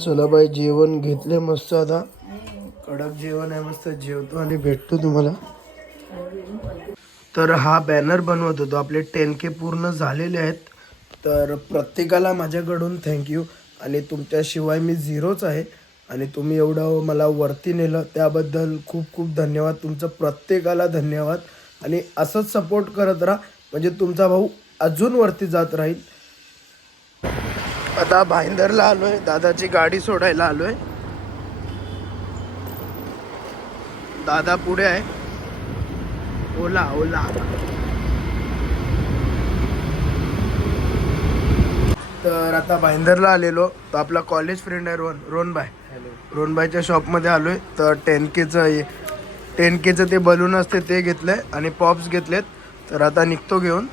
चला बाई जेवण घेतले मस्त आता कडक जेवण आहे मस्त जेवतो आणि भेटतो तुम्हाला. तर हा बॅनर बनवत होतो आपले 10K पूर्ण झालेले आहेत. तर प्रत्येकाला माझ्याकडून थँक्यू आणि तुमच्याशिवाय मी झिरोच आहे आणि तुम्ही एवढं मला वरती नेलं त्याबद्दल खूप खूप धन्यवाद. तुमचं प्रत्येकाला धन्यवाद आणि असंच सपोर्ट करत राहा म्हणजे तुमचा भाऊ अजून वरती जात राहील. आता भाईंदरला आलोय, दादाची गाडी सोडायला आलोय. दादा पुढे आहे. ओला ओला. तर आता भाईंदरला आलेलो. तर आपला कॉलेज फ्रेंड आहे रोहनबाई. रोहनबाईच्या शॉपमध्ये आलोय. तर 10Kचं ते बलून असते ते घेतलंय आणि पॉप्स घेतलेत. तर आता निघतो घेऊन.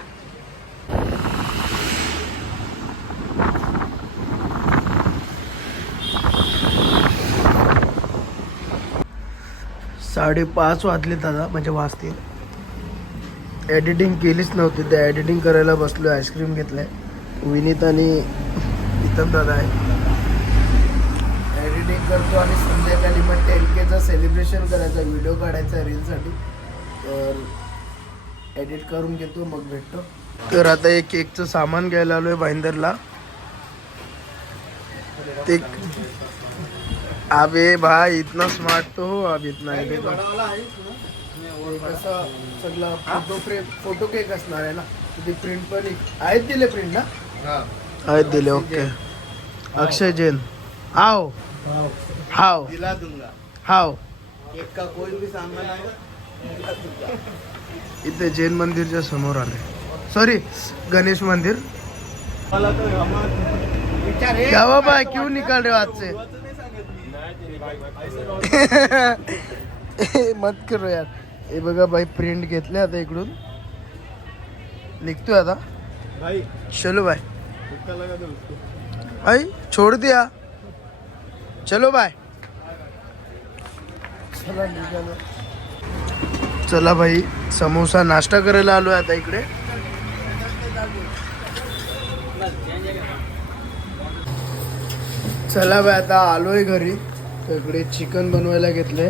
साडेपाच वाजलेत आता म्हणजे वाजतील. एडिटिंग केलीच नव्हती तर एडिटिंग करायला बसलो. आईस्क्रीम घेतलाय. विनीत आणि प्रीतम दादा आहे. एडिटिंग करतो आणि संध्याकाळी मग 10Kचं सेलिब्रेशन करायचा, व्हिडिओ काढायचा रीलसाठी. तर एडिट करून घेतो मग भेटतो. तर आता एक केकचं सामान घ्यायला आलोय भाईंदरला. ते अबे भाई इतना स्मार्ट तो हो अब इतना है देखो. कसं सगळं फोटो केक असणार आहे ना. तिथे प्रिंट पण आहेत दिले प्रिंट ना. आहेत दिले. ओके. अक्षय जैन आओ हाव दिला दूंगा हाव केक का कोई भी सामान आएगा इथे जैन मंदिरच्या समोर आले. सॉरी गणेश मंदिर. क्या बाबा क्यों निकाल रहे हो हाथ से. मत करो यार. हे बघा भाई प्रिंट घेतले आता इकडून. लिखतोय आता भाई. चलो भाई भाई छोड़ दिया. चलो बाय. चला भाई समोसा नाश्ता करायला आलोय आता इकडे. चला बाय आता आलोय घरी. तर इकडे चिकन बनवायला घेतले,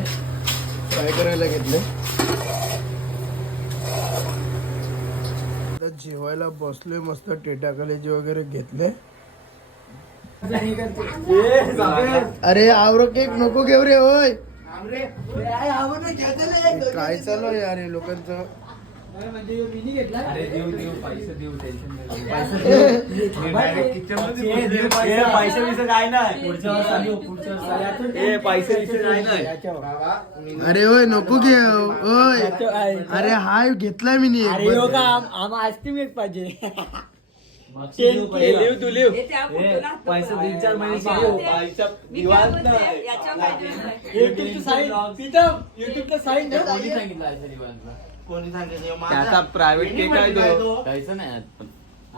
फ्राय करायला घेतले. आता जेवायला बसलोय मस्त. टेटा कलेजी वगैरे घेतले. अरे आवरो केक नको घेऊ रे. होय काय चालू आहे यार लोकांचं. अरे होय नको घे. होय अरे हाय घेतलाय मी. आईस्क्रीम एक पाहिजे. त्याचा प्रायव्हेट केक आहे तो. जायचं नाही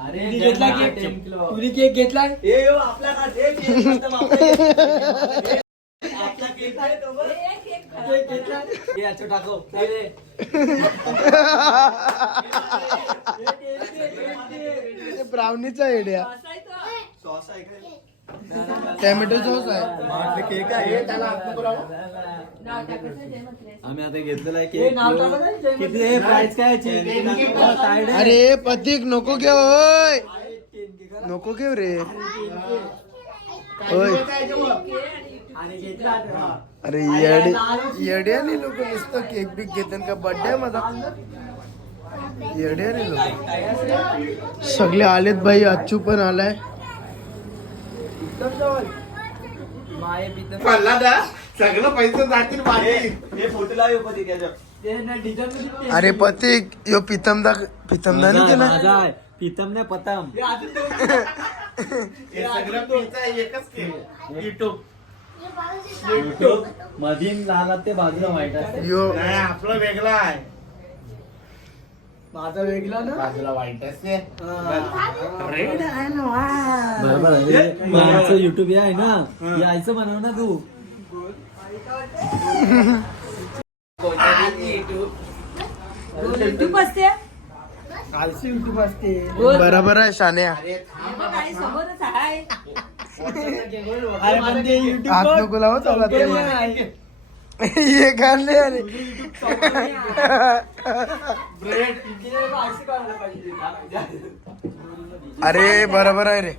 अरे घेतला केक. तुम्ही केक घेतलाय. ब्राउनीचा आयडिया. टॅमॅटो सॉस आहे. आम्ही आता घेतलेला आहे केक. किती प्राइस काय. अरे पतिक नको घेऊ. होय नको घेऊ रे. होय अरे येड्याने लोक नुसतं केक बिक घेतात का. बर्थडे माझा येड्याने लोक सगळे आलेत भाई. अच्छू पण आलाय. सगळं पैसे जातील. अरे पतिक यो पितमदा नाही केला. प्रीतम ने पतम. युट्यूब मधीन लहान ते बाजूला वाईट असते. यो आपलं वेगळा आहे. माझा वेगळा ना. बाजूला वाईट असते. रेड आहे ना. बरोबर. माझं युट्यूब आहे ना. यायचं बनव ना तू. युट्यूब असते. कालची युट्यूब असते. बरोबर आहे शान्या. अरे पण ते YouTube हात वर- नको लावा चला ते आहे. हे काढले अरे अरे बरोबर आहे रे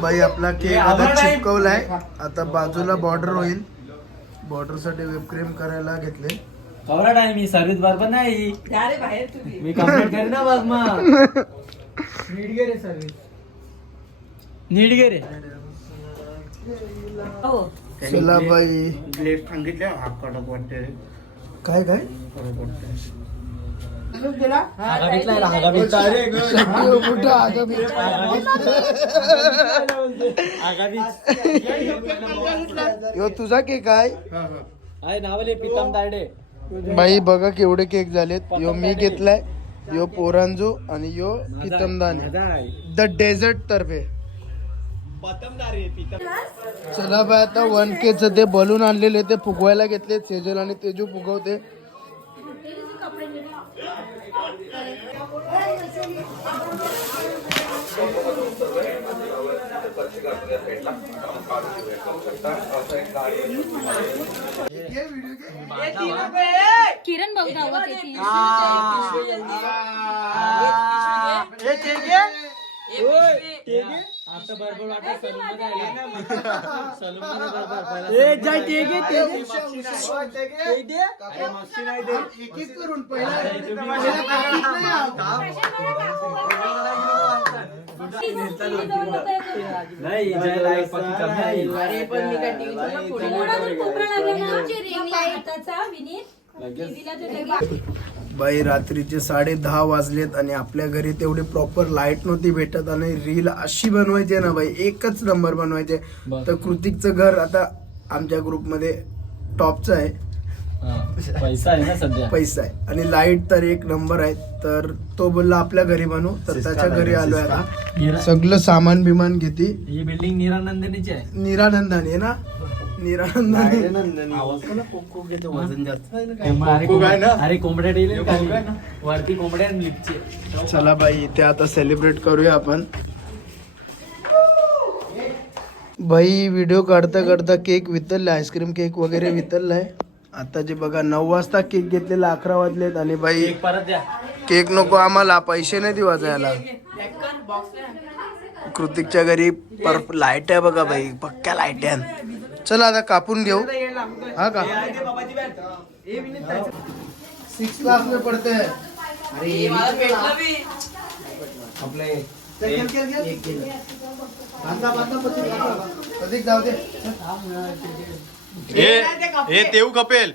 भाई आपला केक आता चिपकवलाय आता बाजूला बॉर्डर होईल बॉर्डर साठी व्हिप करायला घेतले खबरा टाइम मी सर्विस बरोबर नाही अरे बाहेर तुम्ही मी कंप्लीट करेन ना बस मग नीट गे रे सर्विस नीट गे रे हो चला बाई लेट सांगितले हा कडक वाटते काय काय हागा भेटलाय ना, हागा भेटला अरे कुठं आगं बी- हागा बीच ह्यो तुझा केक आहे आहे नावले प्रीतम दाडे बाई बघा केवढे केक झालेत यो मी घेतलाय यो पोरांजो आणि यो पितमदानी द डेझर्ट तर्फे चला बाय आता 1K च ते बलून आणलेले ते फुगवायला घेतले सेजल आणि तेजू फुगवते किरण बघ धावत येते आता बरोबर वाटत सलून मध्ये आले ना सलून मध्ये बरोबर पहिला नाही जय लाईट पक्की कमी आहे अरे पण मी काय टीव्ही ला पुढे बाई रात्रीचे 10:30 वाजलेत आणि आपल्या घरी तेवढी प्रॉपर लाईट नव्हती भेटत आणि रील अशी बनवायची ना बाई एकच नंबर बनवायचे तर कृतिकचं घर आता आमच्या ग्रुपमध्ये टॉपचं आहे पैसा आहे ना सध्या पैसा आहे आणि लाईट तर एक नंबर आहे तर तो बोलला आपल्या घरी बनवू तर त्याच्या घरी आलोय आता सगळं सामान बिमान घेते ही बिल्डिंग निरानंदिनीची आहे निरानंदाने आहे ना निरानंदाने वजन जास्त अरे कोंबड्या ठेवले वरती कोंबड्या आणि लिपचे चला बाई इथे आता सेलिब्रेट करूया आपण बाई व्हिडिओ काढता काढता केक वितरलाय आईस्क्रीम केक वगैरे वितरलाय आता जे बघा 9 वाजता केक घेतलेला 11 वाजलेत आणि बाई एक परत द्या केक नको आम्हाला पैसे नाही देऊ याला कृतिकच्या घरी पर लाईट आहे बघा बाई पक्क्या लाईट आहे चला आता कापून घेऊ हा का 6 लाख में पडते हैं अरे मला भेटला बी प्रतीक जाऊ दे हे तेव कपेल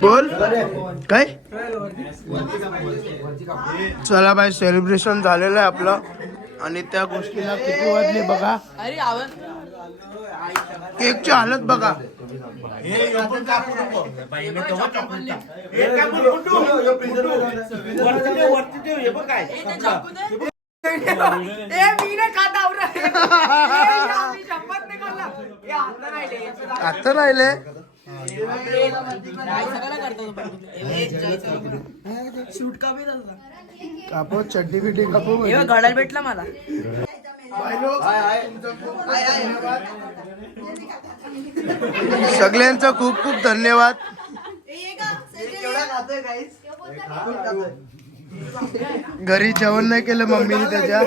बोल काय चला बाई सेलिब्रेशन झालेलं आहे आपलं आणि त्या गोष्टीला किती वाजले बघा अरे आवाज केकची हालत बघा मी नाही खात आवरा शपथ नाही खाल्ला आता राहिले शूट का बी झाला कापो चड्डी बिड्डी कापो घडायला भेटला मला सगळ्यांचा खूप खूप धन्यवाद घरी जेवण नाही केलं मम्मीने त्याच्या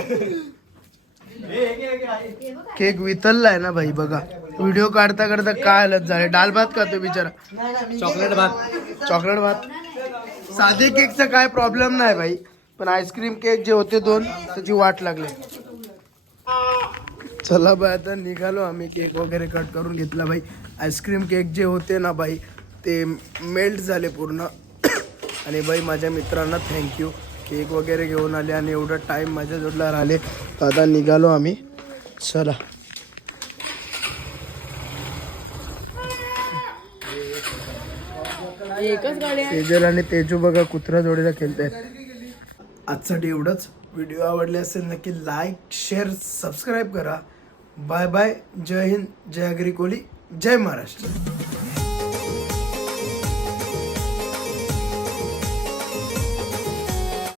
केक वितरलाय ना भाई बघा व्हिडिओ काढता काढता काय हालत झाले डाल भात खातो बिचारा चॉकलेट भात साधे केकचा काय प्रॉब्लेम नाही भाई पण आईस्क्रीम केक जे होते 2 त्याची वाट लागली चला बाई आता निघालो आम्ही केक वगैरे कट करून घेतला भाई आईस्क्रीम केक जे होते ना भाई ते मेल्ट झाले पूर्ण आणि बाई माझ्या मित्रांना थँक्यू केक वगैरे घेऊन आले आणि एवढा टाईम माझ्या जोडला राहिले तर आता निघालो आम्ही चला एकच गाडी आहे. तेजल आणि तेजू बघा कुत्रा जोडीला खेळतायत. आजसाठी एवढंच. व्हिडिओ आवडले असेल नक्की लाईक शेअर सबस्क्राईब करा. Bye bye. जय हिंद, जय अग्री कोहली, जय महाराष्ट्र.